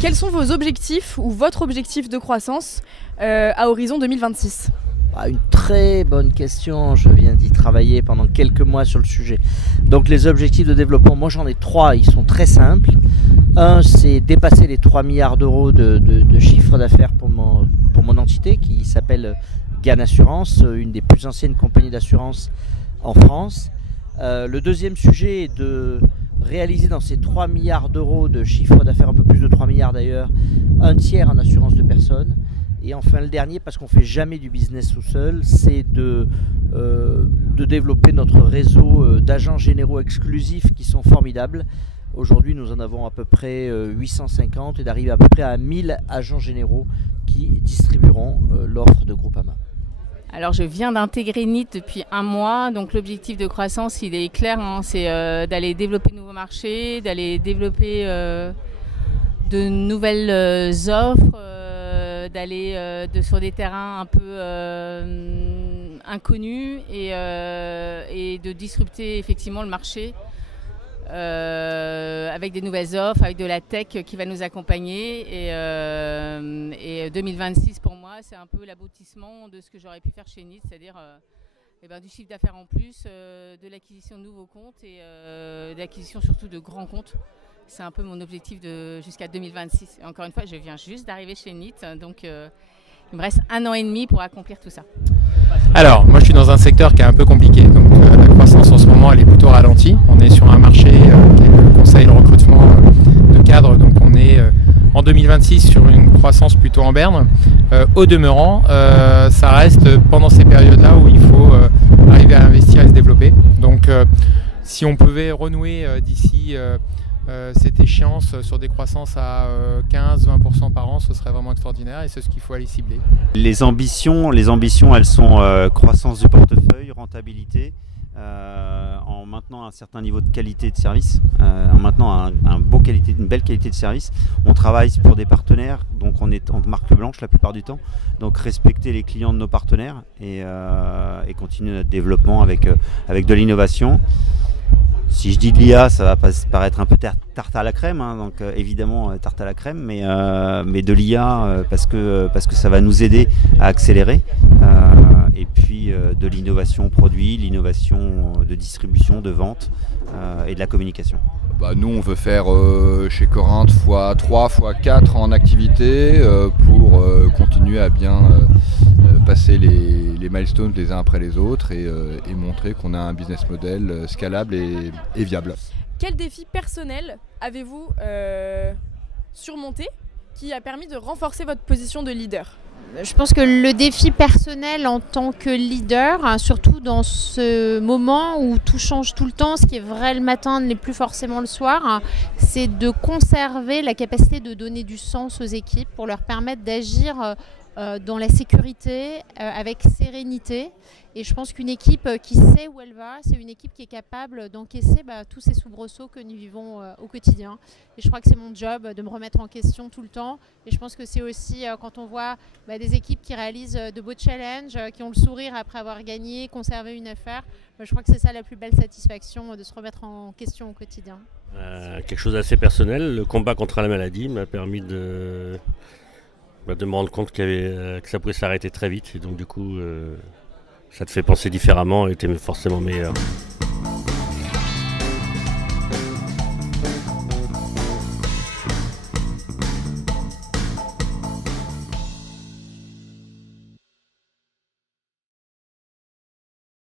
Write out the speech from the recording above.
Quels sont vos objectifs ou votre objectif de croissance à horizon 2026 ? Une très bonne question, je viens d'y travailler pendant quelques mois sur le sujet. Donc les objectifs de développement, moi j'en ai 3, ils sont très simples. Un, c'est dépasser les 3 milliards d'euros de chiffre d'affaires pour mon entité qui s'appelle GAN Assurance, une des plus anciennes compagnies d'assurance en France. Le deuxième sujet est de réaliser dans ces 3 milliards d'euros de chiffre d'affaires, un peu plus de 3 milliards d'ailleurs, un tiers en assurance de personnes. Et enfin le dernier, parce qu'on ne fait jamais du business tout seul, c'est de développer notre réseau d'agents généraux exclusifs qui sont formidables. Aujourd'hui nous en avons à peu près 850 et d'arriver à peu près à 1000 agents généraux qui distribueront l'offre de Groupama. Alors je viens d'intégrer NIT depuis 1 mois, donc l'objectif de croissance il est clair, c'est d'aller développer de nouveaux marchés, d'aller développer de nouvelles offres, d'aller sur des terrains un peu inconnus et de disrupter effectivement le marché avec des nouvelles offres, avec de la tech qui va nous accompagner et 2026 pour moi c'est un peu l'aboutissement de ce que j'aurais pu faire chez NIT, c'est-à-dire du chiffre d'affaires en plus, de l'acquisition de nouveaux comptes et de l'acquisition surtout de grands comptes. C'est un peu mon objectif jusqu'à 2026. Et encore une fois, je viens juste d'arriver chez NIT, donc il me reste 1 an et demi pour accomplir tout ça. Alors, moi je suis dans un secteur qui est un peu compliqué. Donc la croissance en ce moment, elle est plutôt ralentie. On est sur un marché qui est le conseil et le recrutement de cadres. Donc on est en 2026 sur une croissance plutôt en berne. Au demeurant, ça reste pendant ces périodes-là où il faut arriver à investir et se développer. Donc si on pouvait renouer d'ici cette échéance sur des croissances à 15-20% par an, ce serait vraiment extraordinaire et c'est ce qu'il faut aller cibler. Les ambitions elles sont croissance du portefeuille, rentabilité, en maintenant un certain niveau de qualité de service, en maintenant une belle qualité de service. On travaille pour des partenaires, donc on est en marque blanche la plupart du temps, donc respecter les clients de nos partenaires et continuer notre développement avec de l'innovation. Si je dis de l'IA, ça va paraître un peu tarte à la crème, donc évidemment tarte à la crème, mais de l'IA parce que ça va nous aider à accélérer. Et puis de l'innovation produit, l'innovation de distribution, de vente et de la communication. Nous on veut faire chez Corinthe x3, x4 en activité pour continuer à bien passer les milestones les uns après les autres et montrer qu'on a un business model scalable et viable. Quel défi personnel avez-vous surmonté qui a permis de renforcer votre position de leader ? Je pense que le défi personnel en tant que leader, surtout dans ce moment où tout change tout le temps, ce qui est vrai le matin n'est plus forcément le soir, c'est de conserver la capacité de donner du sens aux équipes pour leur permettre d'agir dans la sécurité, avec sérénité. Et je pense qu'une équipe qui sait où elle va, c'est une équipe qui est capable d'encaisser tous ces soubresauts que nous vivons au quotidien. Et je crois que c'est mon job de me remettre en question tout le temps. Et je pense que c'est aussi quand on voit des équipes qui réalisent de beaux challenges, qui ont le sourire après avoir gagné, conservé une affaire. Je crois que c'est ça la plus belle satisfaction, de se remettre en question au quotidien. Quelque chose d'assez personnel, le combat contre la maladie m'a permis de me rendre compte que ça pouvait s'arrêter très vite. Et donc du coup, ça te fait penser différemment et t'es forcément meilleur.